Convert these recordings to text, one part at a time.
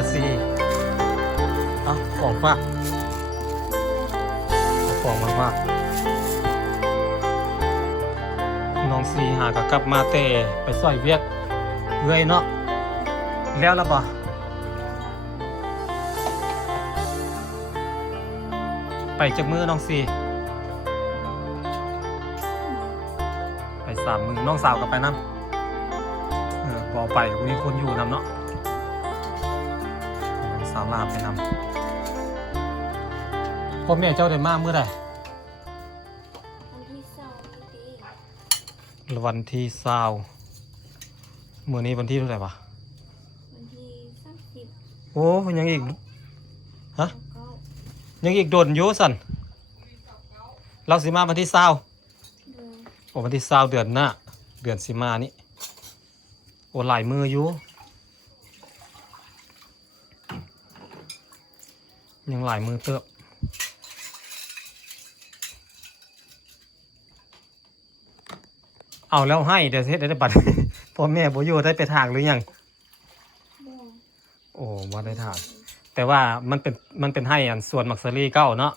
ปัสซีเอาของฝากของมาฝากน้องซีหากะกลับมาแต่ไปซอยเวียกเรื่อยเนาะแล้วล่ะบ่ไปจากมือน้องซีไป3 มื้อน้องสาวกับไปน้ำบ่ไปมีคนอยู่นำเนาะน้องสาวลาไปนำพ่อแม่เจ้าได้มาเมื่อใดวันที่20มื้อนี้วันที่เท่าไหร่วะวันที่30โอ้ยังอีกฮะยังอีกโดนอยู่สั่นเราสิมาวันที่20โอ้วันที่20เดือนหน้าเดือนสิมานี่โอ้หลายมืออยู่ยังหลายมือเติบเอาแล้วให้เดี๋ยวเฮ็ดได้บัด พ่อแม่บ่อยู่ได้ไปทางหรือยังโอ้บ่ได้ทางแต่ว่ามันเป็นให้อันส่วนมักซะรีเก้าเนาะ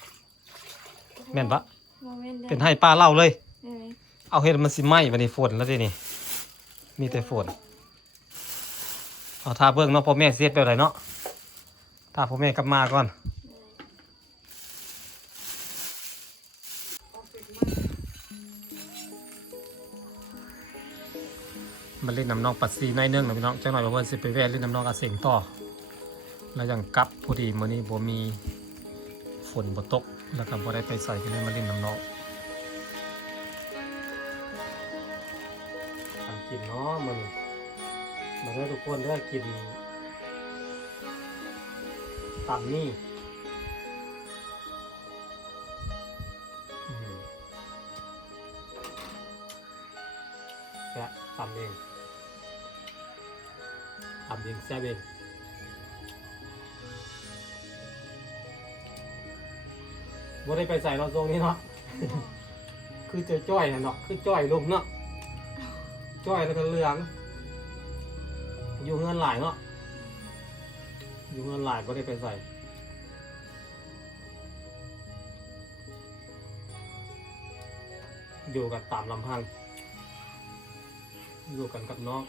แม่นปะเป็นให้ป้าเล่าเลยเอาเฮ็ดมันสิไหม้บัดนี้ฝนแล้วทีนี้มีแต่ฝนเอาถ้าเบิ่งเนาะพ่อแม่สิเฮ็ดแบบใดเนาะถ้าพ่อแม่กลับมาก่อนมาเล่นน้ำนองปัดซีในเนื่องนะพี่น้องจังหน่อยบ่เพิ่นสิไปแวะเล่นน้ำนองอาเสงต่อแล้วยังกลับพอดีมื้อนี้บ่มีฝนบ่ตกแล้วก็บ่ได้ไปใส่ก็เลยมาเล่นน้ำนองกินเนาะมื้อนี้มาเด้อทุกคนได้กินตำนี่แซ่บตำเองแซ่บเองบ่ได้ไปใส่เราตรงนี้เนาะ คือจะจ้อยเนาะคือจ้อยลงเนาะจ้อยแล้วก็เหลืองอยู่เงินหลายเนาะอยู่เงินหลายบ่ได้ไปใส่อยู่กันตามลำพังอยู่กันกับน้อง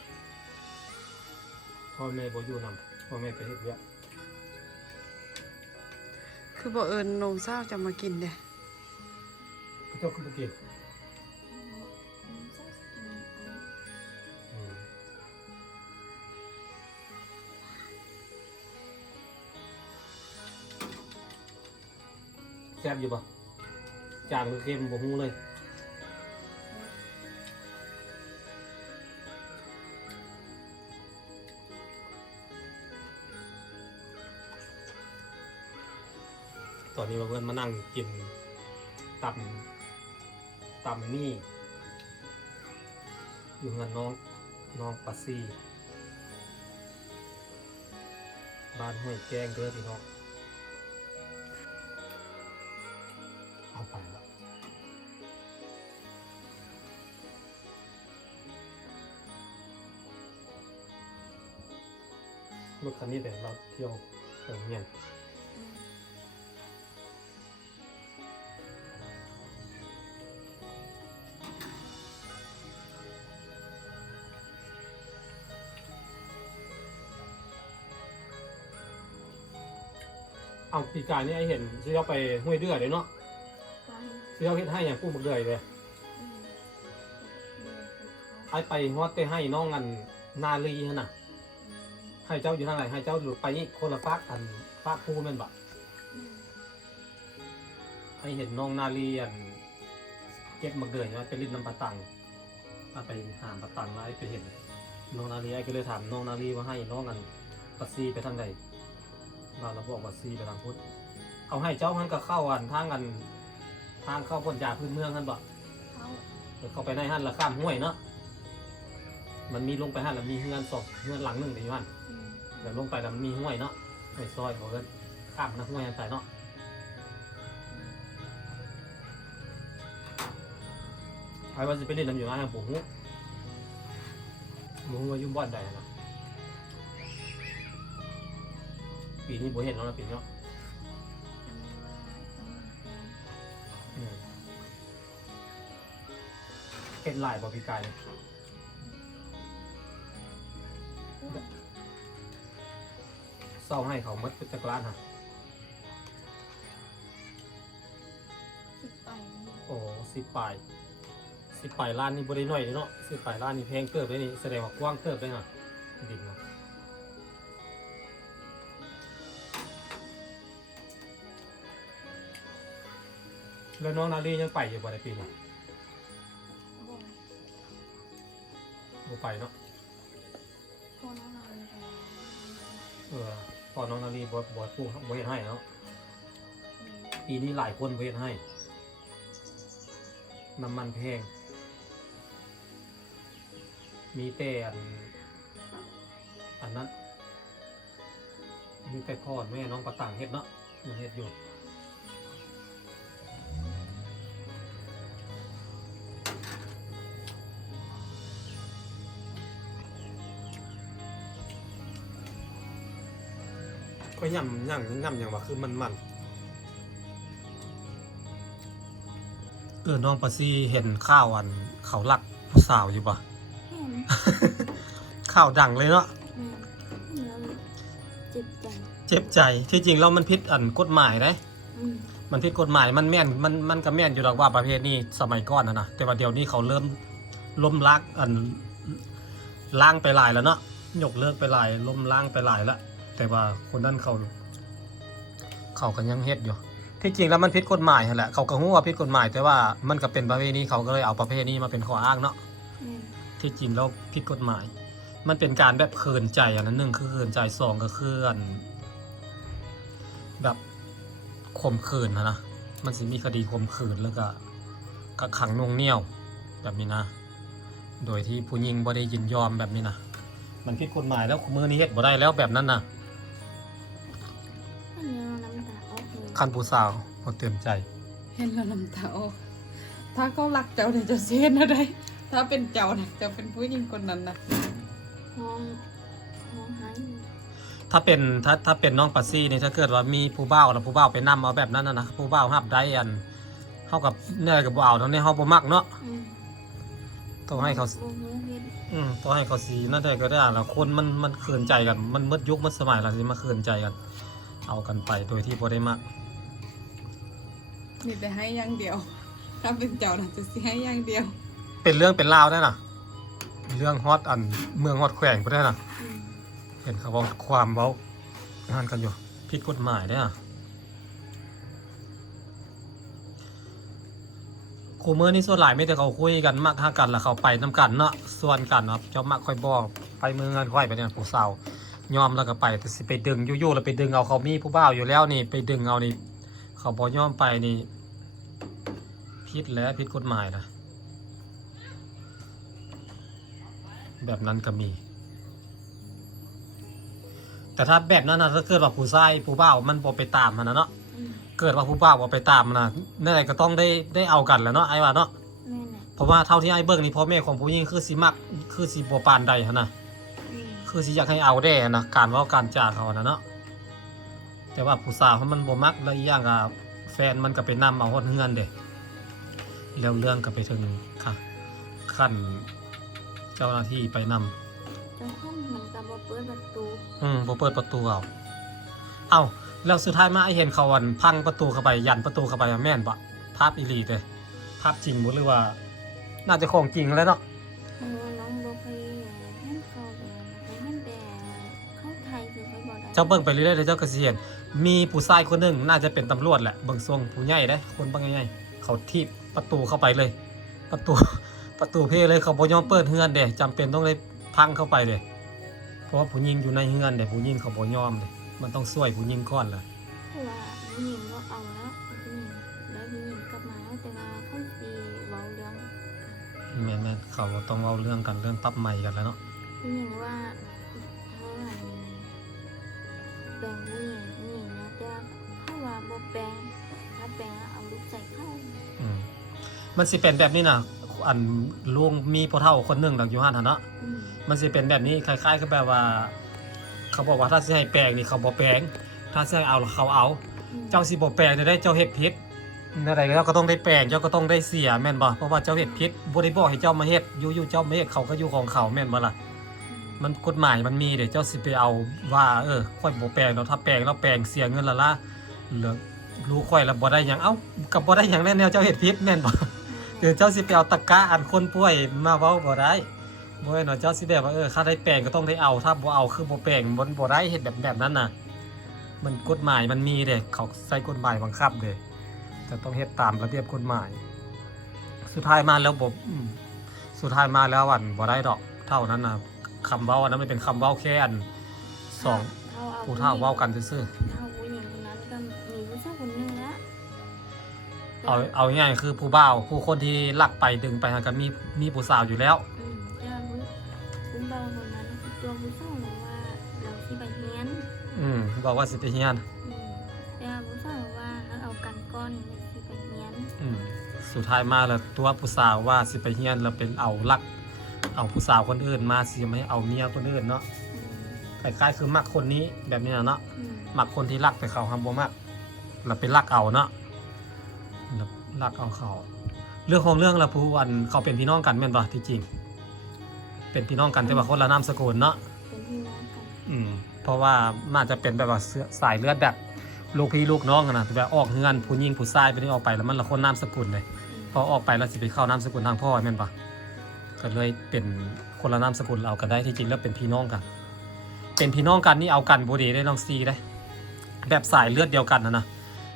พ่อแม่บ่อยู่นำพ่อแม่ไปเฮ็ดเวียก คือบ่เอิญนงเศร้าจะมากินเด้ เจ้าคือบ่กินแซ่บอยู่ปะจางหรือเค็มบ่ฮู้เลยตอนนี้เพื่อนมานั่งกินตำนี่อยู่เงินน้องปัสซี่บ้านห้วยแกงเด้อพี่น้องเอาไปแล้วรถคันนี้เดี๋ยวเราเที่ยวไปโรงเรียนเอาปีกายนี่ไอเห็นที่เราไปห้วยเดือดเลยเนาะที่เราเฮ็ดให้อย่างกู้หมดเลยไอไปฮอดไปให้น้องอันนาลีฮะน่ะให้เจ้าอยู่ทางไหนให้เจ้าอยู่ไปนี่คนละฟากอันฟากผู้แม่นบ่ไอเห็นน้องนาลีอันเก็บหมกเดือยนะไปลิ้นน้ำปลาตังไปหาปลาตังแล้วไอไปเห็นน้องนาลีไอก็เลยถามน้องนาลีว่าให้น้องอันปัสซีไปทางใดเราบอกว่าซีไปทางพุทธเอาให้เจ้าหันก็เข้ากันทางเข้าพ้นจากพื้นเมืองกันบ่เข้าไปในหันละข้ามห้วยเนาะมันมีลงไปหันแล้วมีเฮือนศพเฮือนหลังหนึ่งในหันเดี๋ยวลงไปแล้วมันมีห้วยเนาะในซอยเขาเอิ้นข้ามนะห้วยไปเนาะไอ้ว่าจะไปเล่นน้ำอยู่นะผมหูว่ายุ่งบ่อนใดนะ ปีนี้บ่เห็นแล้วนะปีเนาะ อันนี้ว่าต้องเป็น เห็นหลายบ่ปีกายเศร้าให้เขามัดเป็นจักรล้านฮะ คิดไปนี่ โอ้10 ปลายล้านนี่บ่ได้น้อยเลยเนาะ10 ปลายล้านนี่แพงเติบเลยนี่แสดงว่ากว้างเติบเลยนะดินเนาะแล้วน้องนาลียังไปอยู่บ่ได้ปีนี้ บ่อย บ่ไปเนาะ พอน้องเราเลยไป พอน้องนาลีบ่ปลูกบ่เฮ็ดให้เนาะ อืม ปีนี้หลายคนบ่เฮ็ดให้น้ำมันแพงมีแต่อันนั้นมีแต่พ่อแม่น้องประตังเฮ็ดเนาะยังเฮ็ดอยู่ก็ย่ำอย่างว่าคือมันน้องปาซี่เห็นข้าวอันเขาหลักผู้สาวอยู่ปะ เห็น ข้าวดังเลยเนาะ แม่เห็นแล้วเจ็บใจ เจ็บใจที่จริงแล้วมันผิดอันกฎหมายได้ อืม มันผิดกฎหมายมันแม่นมันก็แม่นอยู่ดอกว่าประเภทนี้สมัยก่อนนะแต่ว่าเดี๋ยวนี้เขาเริ่มล้มล้างล้างไปหลายแล้วเนาะยกเลิกไปหลายล้มล้างไปหลายแล้วแต่ว่าคนนั้นเขาก็ยังเฮ็ดอยู่ที่จริงแล้วมันผิดกฎหมายนั่นแหละเขาก็รู้ว่าผิดกฎหมายแต่ว่ามันก็เป็นประเภทนี้เขาก็เลยเอาประเภทนี้มาเป็นข้ออ้างเนาะ แม่น ที่จริงแล้วผิดกฎหมาย มันเป็นการแบบเคินใจอันนั้นหนึ่งคือเคินใจสองก็คือแบบข่มขืนนะมันสิมีคดีข่มขืนแล้วก็กักขังหน่วงเหนี่ยวแบบนี้นะ โดยที่ผู้หญิงบ่ได้ยินยอมแบบนี้นะมันผิดกฎหมายแล้วมือนี้เฮ็ดบ่ได้แล้วแบบนั้นนะ อันนี้เราน้ำตาออกเลย คันผู้สาวบ่เตือนใจ เห็นแล้วน้ำตาออกถ้าเขารักเจ้าเนี่ยจะเสียนอะไรถ้าเป็นเจ้าเนี่ยจะเป็นผู้หญิงคนนั้นนะ ห้องหายอยู่ ถ้าเป็นน้องปัสซี่นี่ถ้าเกิดว่ามีผู้บ่าวแล้วผู้บ่าวไปนำเอาแบบนั้นนะผู้บ่าวรับได้เฮากับเนี่ยกับบ่าวตรงนี้เฮาบ่มักเนาะ อืม ต้องให้เขา บ่มือเฮ็ด ต้องให้เขาสีนั่นได้ก็ได้แล้วคนมันเคืนใจกันมันมืดยุคมืดสมัยแล้วสิมาเคืนใจกัน เอากันไปโดยที่บ่ได้มัก มีแต่ให้อย่างเดียว ถ้าเป็นเจ้าน่ะจะสิให้อย่างเดียว เป็นเรื่องเป็นราวได้น่ะ เรื่องฮอตเมืองฮอตแขวงบ่ได้น่ะ อืม เห็นเขาบอกความเว้าอ่านกันอยู่ผิดกฎหมายได้อ่ะครูเมื่อนี่ส่วนหลายไม่แต่เขาคุยกันมักหากันแล้วเขาไปนํกันเนาะส่วนกันเนาะเจ้ามักค่อยบอกไปเมืองงานค่อยไปเนี่ยผู้สาวยอมแล้วก็ไปแต่สิไปดึงยู่ๆแล้วไปดึงเอาเขามีผู้บ่าวอยู่แล้วนี่ไปดึงเอานี่เขาบ่ยอมไปนี่ผิดแล้วผิดกฎหมายนะแบบนั้นก็มี แต่ถ้าแบบนั้นนะถ้าเกิดว่าผู้ชายผู้บ่าวมันบ่ไปตามมันนะเนาะ อืม เกิดว่าผู้บ่าวบ่ไปตามมันนะนั่นแหละก็ต้องได้เอากันแหล้วเนาะไอ้ว่าเนาะ แม่น่ะ เพราะว่าเท่าที่ไอ้เบิ่งนี่พ่อแม่ของผู้หญิงคือสิมักคือสิบ่ปานใดหั่นน่ะ อืม คือสิอยากให้เอาแด้นะการเว้าการจาเขาน่ะเนาะแต่ว่าผู้สาวมันบ่มักแล้วอีกอย่างก็แฟนมันก็ไปนำเอาฮอดเฮือนเด้แล้วเรื่องก็ไปถึงค่ะขั้นเจ้าหน้าที่ไปนำ จนท่านมันก็บ่เปิดประตู บ่เปิดประตูเอาแล้วสุดท้ายมาไอเห็นเขาพังประตูเข้าไปยันประตูเข้าไปแม่นปะภาพอีหลีเด้ภาพจริงบ่หรือว่า น่าจะของจริงแล้วเนาะ น้องบ่เคยให้เขาแต่ให้แต่เข้าไทยคือเขาบ่ได้ เจ้าเบิ่งไปเรื่อยๆเดี๋ยวเจ้าก็สิเห็นมีผู้ชายคนหนึงน่าจะเป็นตำรวจแหละเบิ่งทรงผู้ใหญ่เด้คนบางใหญ่ๆเขาทีบประตูเข้าไปเลย ประตู ประตูเพเลยเขาบ่ยอมเปิดเฮือนเด้จำเป็นต้องได้พังเข้าไปเด้เพราะว่าผู้หญิงอยู่ในเฮือนเด้ผู้หญิงเขาบ่ยอมเด้มันต้องช่วยผู้หญิงก่อนล่ะ เพราะว่าผู้หญิงก็เอาแล้วผู้หญิงแล้วผู้หญิงกลับมาแล้วแต่ว่าเขาสิเว้าเรื่อง แม่นๆเขาต้องเว้าเรื่องกันเรื่องปรับใหม่กันแล้วเนาะ ผู้หญิงว่าเขาแบ่งผู้หญิงนะแต่เขาว่าบ่แบ่งถ้าแบ่งแล้วเอาลูกใส่เข้า มันสิเป็นแบบนี้นะอันลุงมีพ่อเฒ่าคนหนึงดังอยู่หั่นหั่นเนาะ อืม มันสิเป็นแบบนี้คล้ายๆกับแบบว่า เขาบอกว่าถ้าสิให้แปลงนี่เขาบ่แปลง ถ้าสิให้เอาเขาเอา เจ้าสิบ่แปลงได้เจ้าเฮ็ดผิดนั่นใดแล้วก็ต้องได้แปลงเจ้าก็ต้องได้เสียแม่นบ่เพราะว่าเจ้าเฮ็ดผิดบ่ได้บอกให้เจ้ามาเฮ็ดอยู่ๆเจ้ามาเฮ็ดเขาก็อยู่ของเขาแม่นบ่ล่ะมันกฎหมายมันมีเด้เจ้าสิไปเอาว่าค่อยบ่แปลงแล้วถ้าแปลงแล้วแปลงเสียเงินละเหลือรู้ค่อยแล้วบ่ได้หยังเอ้าก็บ่ได้หยังแนวเจ้าเฮ็ดผิดแม่นบ่เดี๋ยวเจ้าสิไปเอาตะกะอันคนป่วยมาเว้าบ่ได้บ่แม่นว่าเจ้าสิแบบว่าถ้าได้แปลงก็ต้องได้เอาถ้าบ่เอาคือบ่แปลงบ่ได้เฮ็ดแบบนั้นน่ะมันกฎหมายมันมีเด้เขาใช้กฎหมายบังคับเด้จะต้องเฮ็ดตามระเบียบกฎหมายสุดท้ายมาแล้วสุดท้ายมาแล้วอันบ่ได้ดอกเท่านั้นน่ะคำเว้าอันนั้นมันเป็นคำเว้าแค่อันสองผู้เฒ่าเว้ากันซื่อ เท่าผู้หญิงคนนั้นก็มีผู้ชายคนหนึงแล้ว ๆเอาง่ายๆคือผู้บ่าวผู้คนที่ลักไปดึงไปหากันมีผู้สาวอยู่แล้ว แต่ผู้บ่าวคนนั้นตัวผู้ชายบอกว่าเราสิไปเฮียน บอกว่าสิไปเฮียน แต่ผู้ชายบอกว่าเราเอากันก้อนสิไปเฮียน สุดท้ายมาแล้วตัวผู้สาวว่าสิไปเฮียนแล้วเป็นเอาผู้สาวคนอื่นมาสิไม่เอาเมียคนอื่นเนาะคล้ายๆคือมักคนนี้แบบนี้เนาะมักคนที่รักแต่เขาทำบ่มักแล้วเป็นรักเอาเนาะแล้วรักเอาเขาเรื่องของเรื่องละผู้อันเขาเป็นพี่น้องกันแม่นป่ะที่จริงเป็นพี่น้องกันแต่ว่าคนละนามสกุลเนาะ เป็นพี่น้องกัน เพราะว่าน่าจะเป็นแบบว่าสายเลือดแบบลูกพี่ลูกน้องกันนะแบบออกเฮือนผู้หญิงผู้ชายไปนี่ออกไปแล้วมันละคนนามสกุลเลยพอออกไปแล้วสิไปเข้านามสกุลทางพ่อแม่นปะก็เลยเป็นคนละนามสกุลเอากันได้ที่จริงแล้วเป็นพี่น้องกันเป็นพี่น้องกันนี่เอากันบ่ดีได้น้องซีได้แบบสายเลือดเดียวกันนะ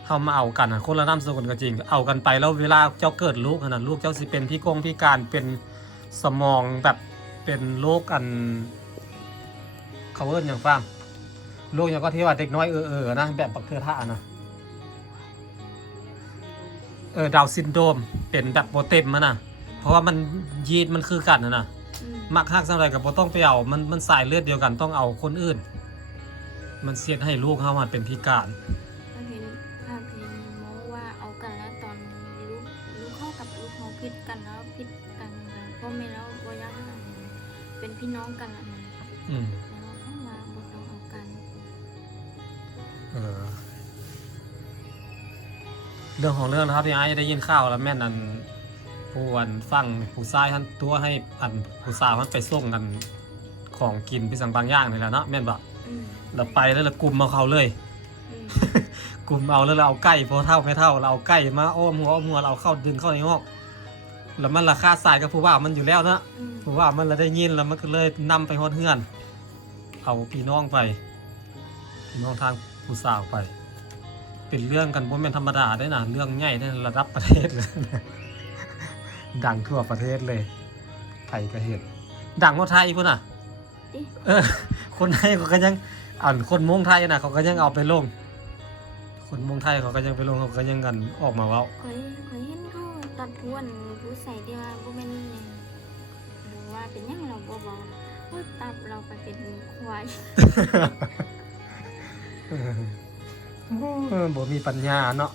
เข้ามาเอากันนะคนละนามสกุลก็จริงเอากันไปแล้วเวลาเจ้าเกิดลูกนะลูกเจ้าสิเป็นพิการเป็นสมองแบบเป็นโรคอันเขาเอิ้นอย่างฟังโรคอย่างก็ที่ว่าเด็กน้อยนะแบบบักเทอท่านะดาวน์ซินโดรมเป็นแบบโบเต็มมันนะเพราะว่ามันยีนมันคือกันนะมักฮักสำหรับกับโบต้องไปเอามันสายเลือดเดียวกันต้องเอาคนอื่นมันเสียดให้ลูกเขามาเป็นพิการ ถ้าเห็นโมว่าเอากันแล้วตอนลูกเข้ากับลูกเขาผิดกันแล้วผิดกันพ่อแม่แล้วบ่ยังเป็นพี่น้องกันแล้วแล้วเข้ามาบ่ต้องเอากัน เรื่องของเรื่องนะครับที่ไอ้ได้ยินข่าวแล้วแม่นันผู้วันฟังผู้ชายท่านตัวให้อันผู้สาวท่านไปส่งกันของกินไปสั่งบางอย่างนี่แหละเนาะแม่นบอกเราไปแล้วเรากลุ่มเอาเขาเลย กลุ่มเอาแล้วเราเอาไก่พอเท่าไม่เท่าเราเอาไก่มาอ้อมหัวเราเข้าดึงเข้าในห้องแล้วมันราคาสายกับผู้ว่ามันอยู่แล้วนะผู้ว่ามันเราได้ยินแล้วมันก็เลยนำไปฮอดเฮือนเอาพี่น้องไปพี่น้องทางผู้สาวไปเป็นเรื่องกันบ่แม่นธรรมดาได้นะเรื่องใหญ่ในระดับประเทศเลย ดังทั่วประเทศเลยไทยก็เห็นดังกว่าไทยพุ่นน่ะคนไทยเขาก็ยังคนมงไทยน่ะเขาก็ยังเอาไปลงคนมงไทยเขาก็ยังไปลงเขาก็ยังกันออกมาเว้าเคยเห็นเขาตัดทวนผู้ใส่ที่ว่าบ่แม่นหรือว่าเป็นหยังเราบ่บอกว่าตัดเราไปเป็นควาย บ่มีปัญญาเนาะ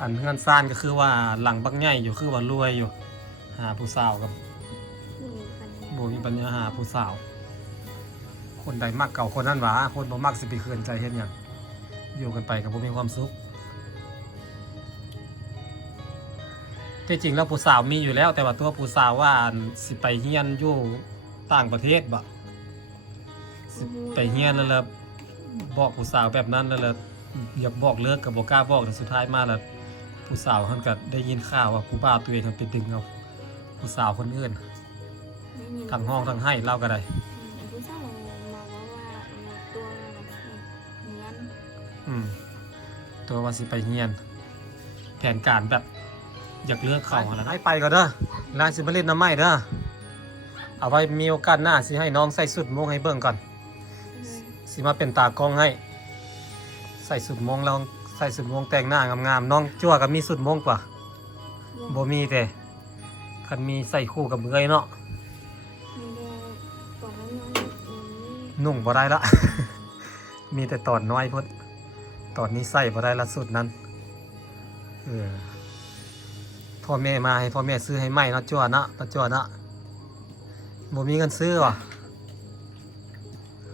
อันเฮือนซ่านก็คือว่าหลังบักใหญ่อยู่คือว่ารวยอยู่หาผู้สาวกับบ่มีปัญญาหาผู้สาวคนใดมักเก่าคนนั้นหวาคนบ่มักสิไปคืนใจเฮ็ดหยังอยู่กันไปก็บ่มีความสุขที่จริงแล้วผู้สาวมีอยู่แล้วแต่ว่าตัวผู้สาวว่าสิไปเฮียนอยู่ต่างประเทศบ่สิไปเฮียนแล้วบอกผู้สาวแบบนั้นแล้วอยากบอกเลิกกับบ่กล้าบอกแต่สุดท้ายมาแล้วผู้สาวเพิ่นก็ได้ยินข่าวว่าผู้บ่าวตัวเองไปดึงเอาผู้สาวคนอื่นทั้งห้องทั้งให้เล่าก็ได้ผู้สาวมาว่าตัวเฮียนตัวว่าสิไปเฮียนแผนการแบบอยากเลือกเขาอะไรให้ไปก็เด้อร้านสิมาเล่นน้ำไม้เด้อเอาไว้มีโอกาสหน้าสิให้น้องใส่สุดมงให้เบิ่งก่อนสิมาเป็นตากล้องให้ใส่สุดมงแล้วใส่สุดมงแต่งหน้างามๆน้องจั่วก็มีสุดมงกว่าบ่มีแต่คันมีใส่คู่กับเมื่อยเนาะนุ่งบ่ได้ละ มีแต่ตอนน้อยพุ่นตอนนี้ใส่บ่ได้ละสุดนั้นพ่อแม่มาให้พ่อแม่ซื้อให้ใหม่เนาะจั่วเนาะตาจั่วเนาะบ่มีเงินซื้อว่ะ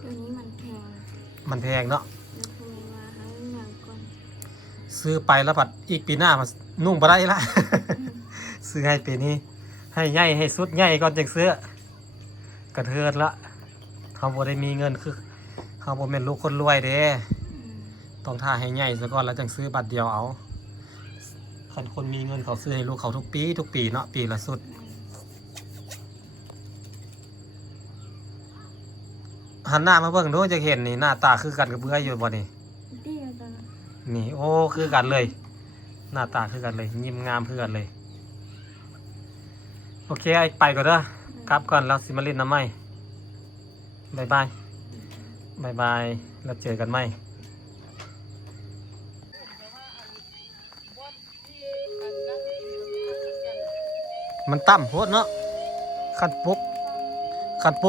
ตัวนี้มันแพง เนาะ ซื้อไปแล้วผัดอีกปีหน้ามานุ่งบ่ได้ละ ซื้อให้ปีนี้ ให้ใหญ่ให้สุดใหญ่ก่อนจึงซื้อกระเทือนละเขาบ่ได้มีเงินคือเขาบ่เป็นลูกคนรวยเด้ต้องท่าให้ใหญ่ซะก่อนแล้วจึงซื้อบัตรเดียวเอาคันคนมีเงินเขาซื้อให้ลูกเขาทุกปีเนาะปีละสุดหันหน้ามาเบิ่งดูจะเห็นนี่หน้าตาคือกันกับเบื่ออยู่บ่นี่ ดีอยู่ตอนนั้น นี่โอ้คือกันเลย หน้าตาคือกันเลยยิ้มงามคือกันเลยโอเคไอ้ไปก่อนเด้อกลับก่อนแล้วสิมาเล่นน้ำไหมบายบายบายบายแล้วเจอกันไหมมันต่ำโพดเนาะคันปุ๊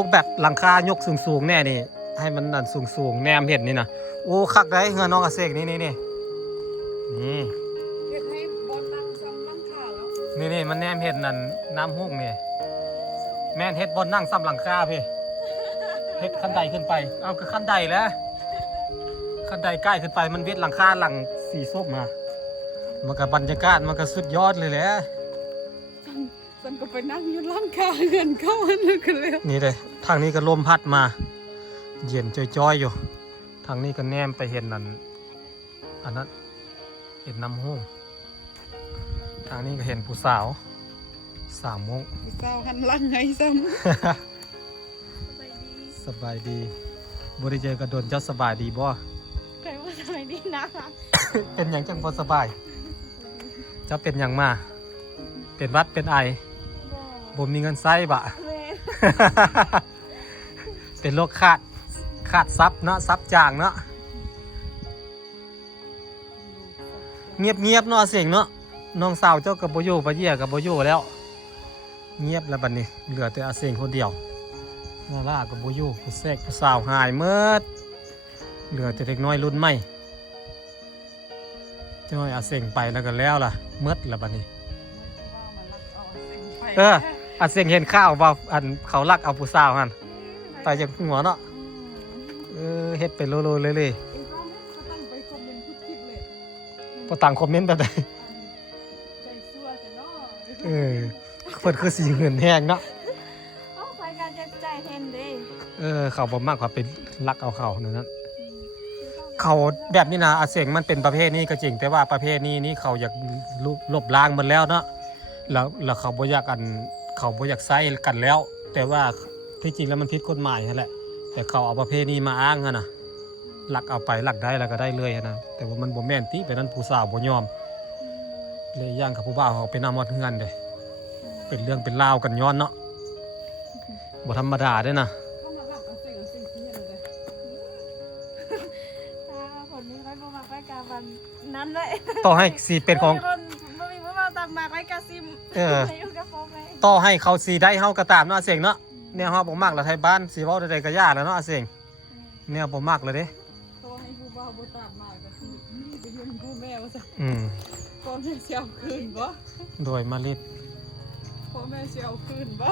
กแบบหลังคายกสูงแน่นี่ให้มันนั่นสูงแนมเห็นนี่นะโอ้คักได้เงินน้องอาเซกนี่ เฮ็ดให้บอลนั่งซ้ำนั่งขาแล้ว นี่มันแนมเห็นนั่นน้ำหุ้งนี่แม่นเฮ็ดบนนั่งซ้ำหลังคาพี่เฮ็ดขั้นใดขึ้นไปเอาคือขั้นใดแล้วขั้นใดใกล้ขึ้นไปมันเวทหลังคาหลังสีส้มมามันก็บรรยากาศมันก็สุดยอดเลยแหละ ฉันก็ไปนั่งอยู่ล่างคาเงินเข้าอันนึงกันเลย นี่เลยทางนี้ก็ลมพัดมาเย็นจ้อยๆอยู่ทางนี้ก็แนมไปเห็นนั่นอันนั้นเห็นน้ำหุ้งทางนี้ก็เห็นผู้สาว3 โมง เศร้าหันหลังไงซ้ สบายดีบ่ได้เจอกันโดนเจ้าสบายดีบ่ ใครว่าสบายดีนะ เป็นหยังจังบ่สบายเจ้าเป็นหยังมาเป็นหวัดเป็นไอบ่มีเงินใช้บะ เป็นโรคขาดซับเนาะซับจางเนาะเงียบเนาะเสียงเนาะน้องสาวเจ้ากับบ่อยู่บ่เยี่ยกับบ่อยู่แล้วเงียบแล้วบัดนี้เหลือแต่อาเสียงคนเดียวนาล่ากับบ่อยู่ผู้แทรกผู้สาวหายเมิดเหลือแต่เด็กน้อยรุ่นใหม่เจ้าอาเสียงไปแล้วก็แล้วล่ะเมิดแล้วบัดนี้ ำ เอออาเสียงเห็นข้าวว่าอันเขาลักเอาผู้สาวหั่นไปจากหัวเนาะเฮ็ดไปโลๆเลย ตั้งไปคอมเมนต์ทุกคลิปเลย พอต่างคอมเมนต์แบบใด ใจซั่วแต่เนาะ เพิ่นคือสิเงินแห้งเนาะ เอาไปการจะใจเห็นเด้ เขาบ่มากกว่าเป็นลักเอาเขานั่นนั้นเขาแบบนี้นะอาเสียงมันเป็นประเภทนี้ก็จริงแต่ว่าประเภทนี้เขาอยากลบล้างมันแล้วเนาะแล้วเขาบ่อยากเขาบ่อยากใช้กันแล้ว แต่ว่าที่จริงแล้วมันผิดกฎหมายนั่นแหละแต่เขาเอาประเภทนี้มาอ้างหั่นน่ะลักเอาไปลักได้แล้วก็ได้เลยนะแต่ว่ามันบ่แม่นติไปนั้นผู้สาวบ่ยอมเลยย่างกับผู้บ่าวเขาไปนำฮอดเฮือนเด้เป็นเรื่องเป็นราวกันย้อนเนาะบ่ธรรมดาเด้นะ ก็มารับเอาสิ่งที่เห็นเลย ถ้าคนนี้ค่อยมาค่อยกาบันนั้นเลย ต่อให้สีเป็นของ คนบ่มีบ่มาตามมาค่อยกาซิมอยู่กับพ่อแม่ ต่อให้เขาสีได้เฮาก็ตามเนาะอาเสียงเนาะเนี่ยเฮาบ่มักแล้วไทยบ้านสิเว้าใดๆก็ยากแล้วเนาะอาเสียงเนี่ยบ่มักเลยเด้ ตัวให้ผู้บ่าวบ่ตามมาก็คือนี่ไปยืนผู้แม่ว่าซะ พ่อแม่สิเอาคืนบ่ โดยมาลิด พ่อแม่สิเอาคืนบ่